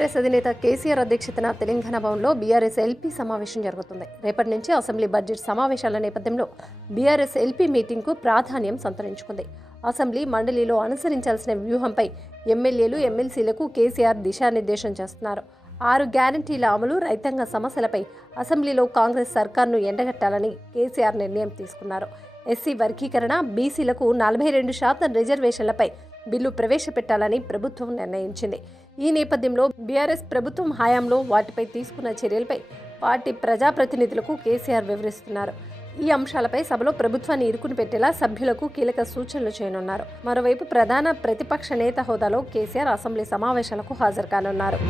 BRS అధినేత కేసీఆర్ అధ్యక్షతన తెలంగాణ భవన్లో బీఆర్ఎస్ ఎల్పీ సమావేశం జరుగుతుంది. రేపటి నుంచి అసెంబ్లీ బడ్జెట్ సమావేశాల నేపథ్యంలో బీఆర్ఎస్ ఎల్పీ మీటింగ్కు ప్రాధాన్యం సంతరించుకుంది. అసెంబ్లీ మండలిలో అనుసరించాల్సిన వ్యూహంపై ఎమ్మెల్యేలు, ఎమ్మెల్సీలకు కేసీఆర్ దిశానిర్దేశం చేస్తున్నారు. 6 గ్యారంటీల అమలు, రైతాంగ సమస్యలపై అసెంబ్లీలో కాంగ్రెస్ సర్కార్ను ఎండగట్టాలని కేసీఆర్ నిర్ణయం తీసుకున్నారు. ఎస్సీ వర్గీకరణ, బీసీలకు 42% రిజర్వేషన్లపై బిల్లు ప్రవేశపెట్టాలని ప్రభుత్వం నిర్ణయించింది. ఈ నేపథ్యంలో బీఆర్ఎస్ ప్రభుత్వం హయాంలో వాటిపై తీసుకున్న చర్యలపై పార్టీ ప్రజాప్రతినిధులకు కేసీఆర్ వివరిస్తున్నారు. ఈ అంశాలపై సభలో ప్రభుత్వాన్ని ఇరుకుని పెట్టేలా సభ్యులకు కీలక సూచనలు చేయనున్నారు. మరోవైపు ప్రధాన ప్రతిపక్ష నేత హోదాలో కేసీఆర్ అసెంబ్లీ సమావేశాలకు హాజరు కానున్నారు.